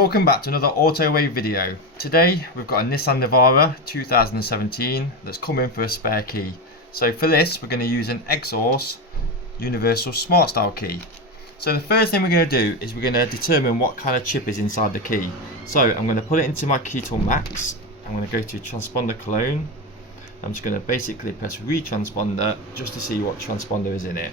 Welcome back to another Autowave video. Today we've got a Nissan Navara 2017 that's come in for a spare key. So for this we're going to use an Xhorse Universal Smart Style key. So the first thing we're going to do is we're going to determine what kind of chip is inside the key. So I'm going to put it into my Key Tool Max. I'm going to go to transponder clone. I'm just going to basically press retransponder just to see what transponder is in it.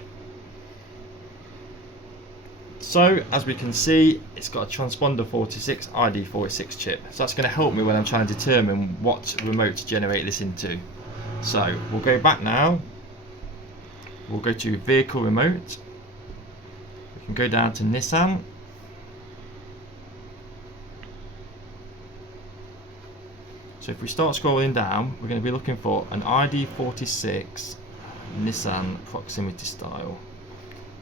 So as we can see, it's got a transponder 46 ID 46 chip. So that's going to help me when I'm trying to determine what remote to generate this into. So we'll go back now. We'll go to vehicle remote. We can go down to Nissan. So if we start scrolling down, we're going to be looking for an ID 46 Nissan proximity style.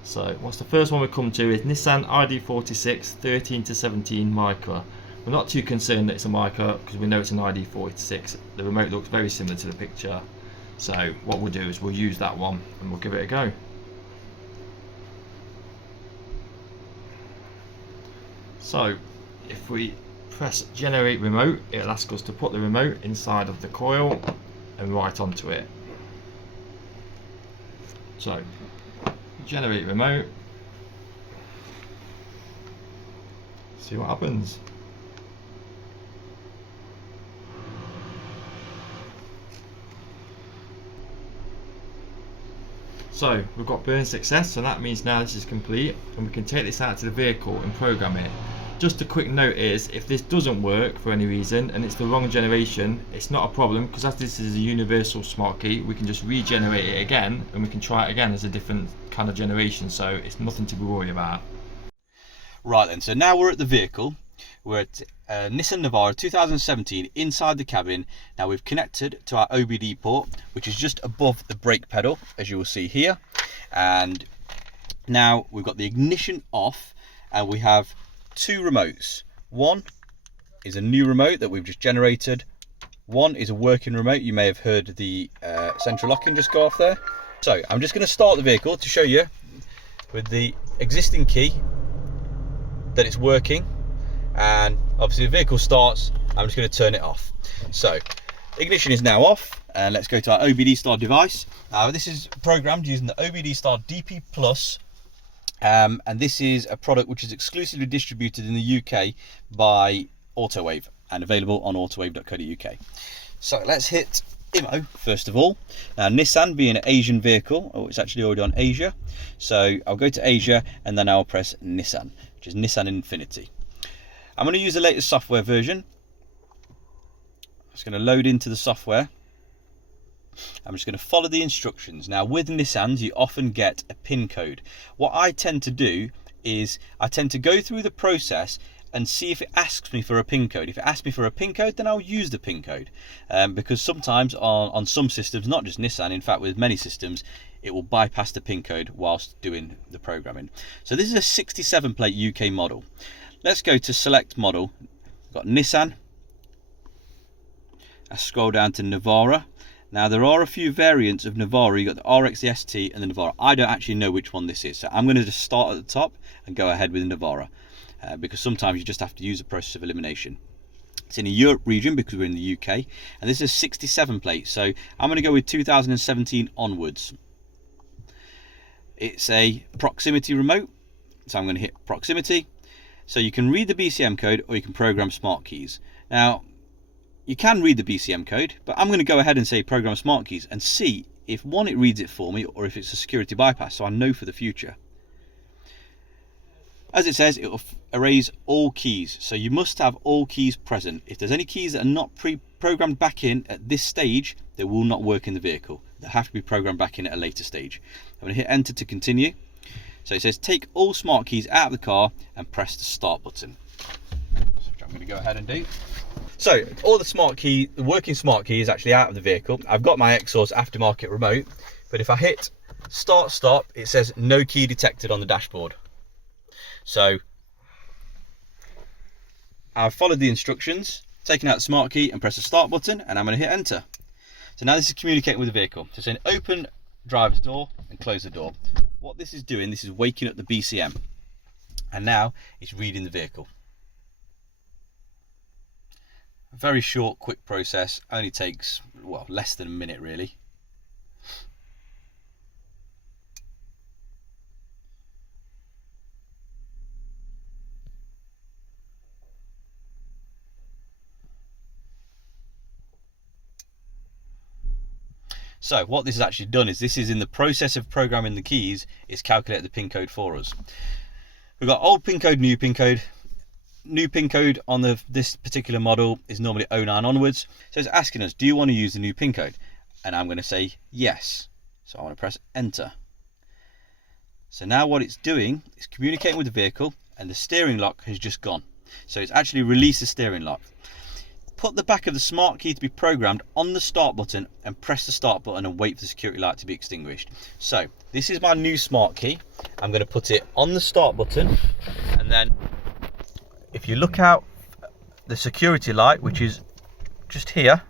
So what's the first one we come to is Nissan ID 46 13 to 17 micro. We're not too concerned that it's a micro because we know it's an ID 46. The remote looks very similar to the picture. So what we'll do is we'll use that one and we'll give it a go. So if we press generate remote, it'll ask us to put the remote inside of the coil and right onto it. So generate remote, see what happens. So we've got burn success, so that means now this is complete and we can take this out to the vehicle and program it. Just a quick note is, if this doesn't work for any reason and it's the wrong generation, it's not a problem, because as this is a universal smart key, we can just regenerate it again and we can try it again as a different kind of generation, so it's nothing to be worried about. Right then, so now we're at the vehicle. We're at Nissan Navara 2017 inside the cabin. Now we've connected to our OBD port, which is just above the brake pedal, as you will see here. And now we've got the ignition off and we have two remotes. One is a new remote that we've just generated. One is a working remote. You may have heard the central locking just go off there. So I'm just going to start the vehicle to show you with the existing key that it's working. And obviously the vehicle starts, I'm just going to turn it off. So ignition is now off, and let's go to our OBDStar device. Now this is programmed using the OBDStar DP Plus. And this is a product which is exclusively distributed in the UK by Autowave and available on autowave.co.uk. So let's hit IMO first of all. Now Nissan being an Asian vehicle, it's actually already on Asia. So I'll go to Asia and then I'll press Nissan, which is Nissan Infinity. I'm going to use the latest software version. I'm just going to load into the software. I'm just going to follow the instructions. Now with Nissans you often get a PIN code. What I tend to do is I tend to go through the process and see if it asks me for a PIN code. If it asks me for a PIN code, then I'll use the PIN code. Because sometimes on some systems, not just Nissan, in fact with many systems, it will bypass the PIN code whilst doing the programming. So this is a 67 plate UK model. Let's go to select model. We've got Nissan. I scroll down to Navara. Now there are a few variants of Navara. You've got the RX, the ST and the Navara. I don't actually know which one this is, so I'm going to just start at the top and go ahead with Navara, because sometimes you just have to use a process of elimination. It's in the Europe region because we're in the UK, and this is a 67 plate, so I'm going to go with 2017 onwards. It's a proximity remote, so I'm going to hit proximity. So you can read the BCM code or you can program smart keys. Now you can read the BCM code, but I'm going to go ahead and say program smart keys and see if one, it reads it for me, or if it's a security bypass, so I know for the future. As it says, it will erase all keys, so you must have all keys present. If there's any keys that are not pre-programmed back in at this stage, they will not work in the vehicle. They have to be programmed back in at a later stage. I'm going to hit enter to continue. So it says take all smart keys out of the car and press the start button, which I'm going to go ahead and do. So all the working smart key is actually out of the vehicle. I've got my Xhorse aftermarket remote, but if I hit start stop, it says no key detected on the dashboard. So I've followed the instructions, taken out the smart key and press the start button, and I'm going to hit enter. So now this is communicating with the vehicle. So it's saying open driver's door and close the door. What this is doing, this is waking up the BCM, and now it's reading the vehicle. Very short, quick process, only takes, well, less than a minute really. So what this has actually done is this is in the process of programming the keys, it's calculated the pin code for us. We've got old pin code, new pin code. New pin code on this particular model is normally 09 onwards. So it's asking us, do you want to use the new pin code? And I'm going to say yes. So I want to press enter. So now what it's doing is communicating with the vehicle, and the steering lock has just gone. So it's actually released the steering lock. Put the back of the smart key to be programmed on the start button and press the start button and wait for the security light to be extinguished. So this is my new smart key. I'm going to put it on the start button, and then if you look out the security light, which is just here,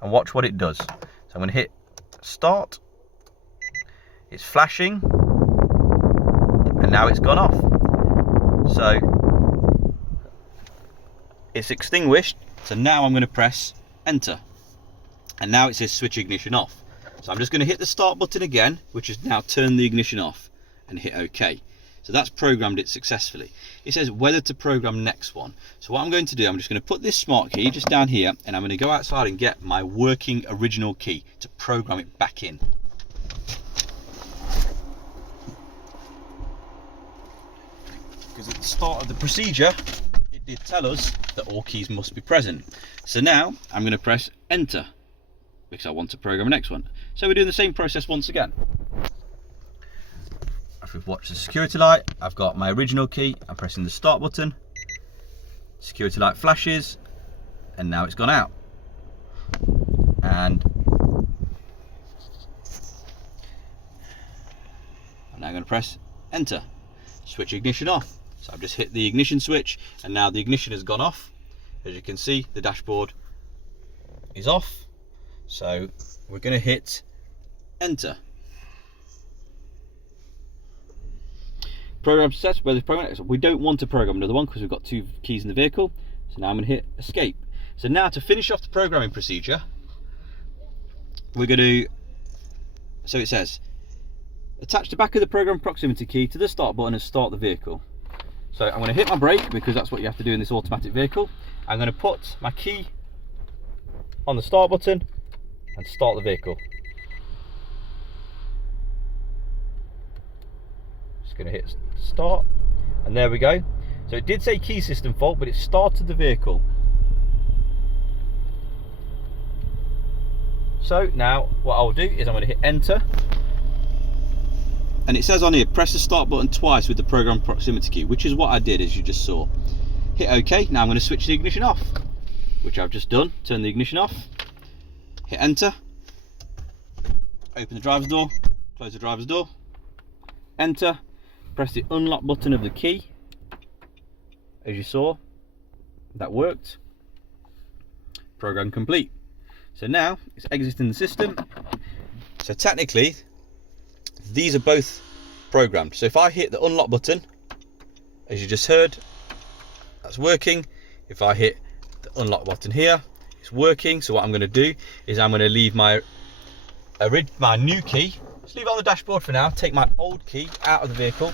and watch what it does. So I'm going to hit start. It's flashing, and now it's gone off. So it's extinguished. So now I'm going to press enter, and now it says switch ignition off. So I'm just going to hit the start button again, which has now turned the ignition off, and hit OK. So that's programmed it successfully. It says whether to program next one. So what I'm going to do, I'm just going to put this smart key just down here, and I'm going to go outside and get my working original key to program it back in. Because at the start of the procedure, it did tell us that all keys must be present. So now I'm going to press enter because I want to program the next one. So we're doing the same process once again. After we've watched the security light, I've got my original key. I'm pressing the start button. Security light flashes, and now it's gone out. And I'm now going to press enter. Switch ignition off. So I've just hit the ignition switch, and now the ignition has gone off. As you can see, the dashboard is off. So we're going to hit enter. Program success. Where this program, we don't want to program another one because we've got two keys in the vehicle. So now I'm going to hit escape. So now to finish off the programming procedure, we're going to, so it says attach the back of the program proximity key to the start button and start the vehicle. So I'm going to hit my brake because that's what you have to do in this automatic vehicle. I'm going to put my key on the start button and start the vehicle. Just going to hit start, and there we go. So it did say key system fault, but it started the vehicle. So now what I'll do is I'm going to hit enter. And it says on here, press the start button twice with the program proximity key, which is what I did, as you just saw. Hit OK. Now I'm going to switch the ignition off, which I've just done. Turn the ignition off. Hit enter. Open the driver's door. Close the driver's door. Enter. Press the unlock button of the key. As you saw, that worked. Program complete. So now it's exiting the system. So technically, these are both programmed. So if I hit the unlock button, as you just heard, that's working. If I hit the unlock button here, it's working. So what I'm going to do is I'm going to leave my new key, just leave it on the dashboard for now, take my old key out of the vehicle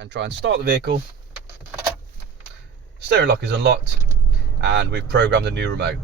and try and start the vehicle. Steering lock is unlocked, and we've programmed the new remote.